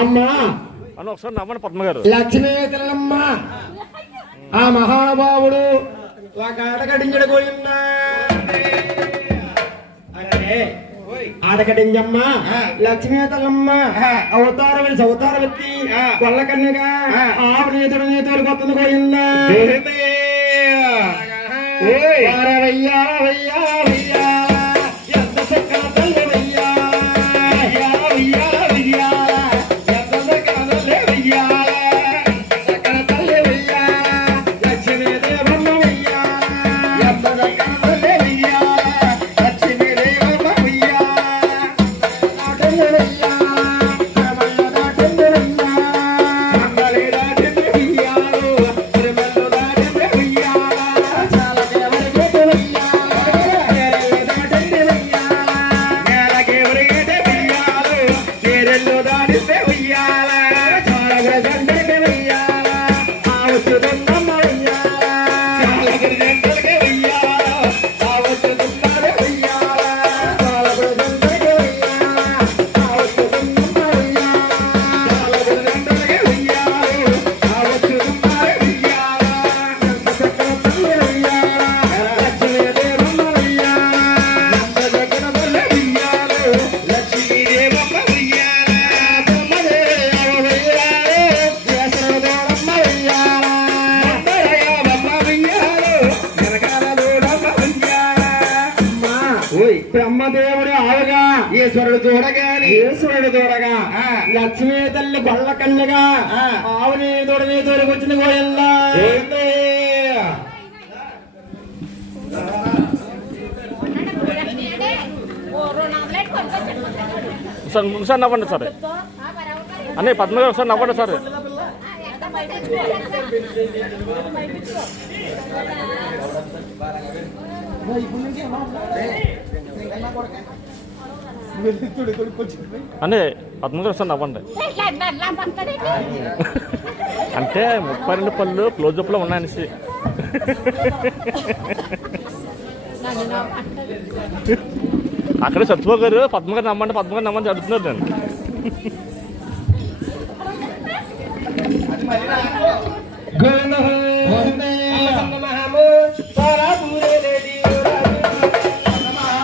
అమ్మా అని ఒకసారి నవ్వండి పద్మ గారు. లక్ష్మీతలమ్మ ఆ మహానుభావుడు ఒక ఆటకడించడు పోయిందా ఆటకడించమ్మ లక్ష్మీతలమ్మ అవతారం అవతారవెత్తి కొల్లకన్యగా ఆవిడ నీతుడు నీతుడు కొత్తది పోయిందా వయ్యా వయ్యా వయ్యా ఎంత చక్కగా తల్లి వయ్యా వయ్యా వయ్యా బ్రహ్మదేవుడు ఆవుగా ఈశ్వరుడు చూడగాని ఈశ్వరుడు చూడగా లక్ష్మీ తల్లి బళ్ళ కళ్ళగా ఆవుని తోడని తోడుకొచ్చింది గోయల్లా సార్ నవ్వండి సార్ అన్నీ పద్మ గారు ఒకసారి నవ్వండి సార్. అనే పద్మ గారు ఒకసారి నవ్వండి. అంటే 32 పళ్ళు క్లోజప్ లో ఉన్నాయనేసి. అక్కడే చచ్చిపోగారు పద్మ గారు నమ్మండి పద్మ గారు నమ్మని అడుగుతున్నారు నేను.